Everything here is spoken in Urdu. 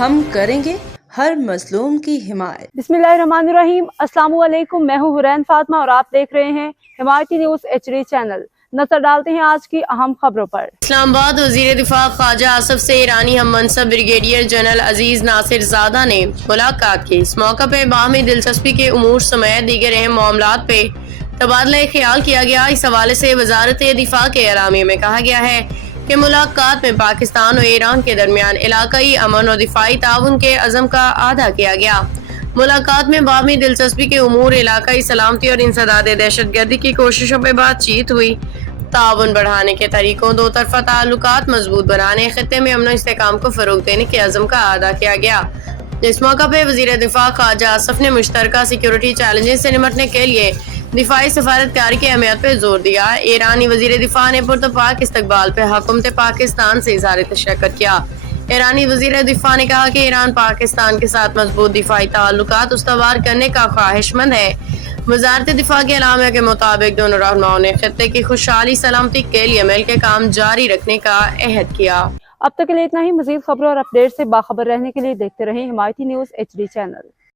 ہم کریں گے ہر مظلوم کی حمایت۔ بسم اللہ الرحمن الرحیم۔ السلام علیکم، میں ہوں حرین فاطمہ اور آپ دیکھ رہے ہیں حمایتی نیوز HD چینل۔ نظر ڈالتے ہیں آج کی اہم خبروں پر۔ اسلام آباد وزیر دفاع خواجہ آصف سے ایرانی ہم منصب بریگیڈیئر جنرل عزیز ناصر زادہ نے ملاقات کی۔ اس موقع پہ باہمی دلچسپی کے امور سمیت دیگر اہم معاملات پہ تبادلہ خیال کیا گیا۔ اس حوالے سے وزارت دفاع کے اعلامیے میں کہا گیا ہے کہ ملاقات میں پاکستان اور ایران کے درمیان علاقائی امن اور دفاعی تعاون کے عزم کا اعادہ کیا گیا۔ ملاقات میں باہمی دلچسپی کے امور، علاقائی سلامتی اور انسداد دہشت گردی کی کوششوں پہ بات چیت ہوئی۔ تعاون بڑھانے کے طریقوں، دو طرفہ تعلقات مضبوط بنانے، خطے میں امن و استحکام کو فروغ دینے کے عزم کا اعادہ کیا گیا۔ اس موقع پہ وزیر دفاع خواجہ آصف نے مشترکہ سیکیورٹی چیلنجز سے نمٹنے کے لیے دفاعی سفارتکاری کی اہمیت پہ زور دیا۔ ایرانی وزیر دفاع نے پرتپاک استقبال پہ حکومت پاکستان سے اظہار تشکر کیا۔ ایرانی وزیر دفاع نے کہا کہ ایران پاکستان کے ساتھ مضبوط دفاعی تعلقات استوار کرنے کا خواہش مند ہے۔ وزارت دفاع کے اعلامیہ کے مطابق دونوں رہنماؤں نے خطے کی خوشحالی سلامتی کے لیے مل کے کام جاری رکھنے کا عہد کیا۔ اب تک کے لیے اتنا ہی۔ مزید خبروں اور اپڈیٹ سے باخبر رہنے کے لیے دیکھتے رہیں حمایتی نیوز HD چینل۔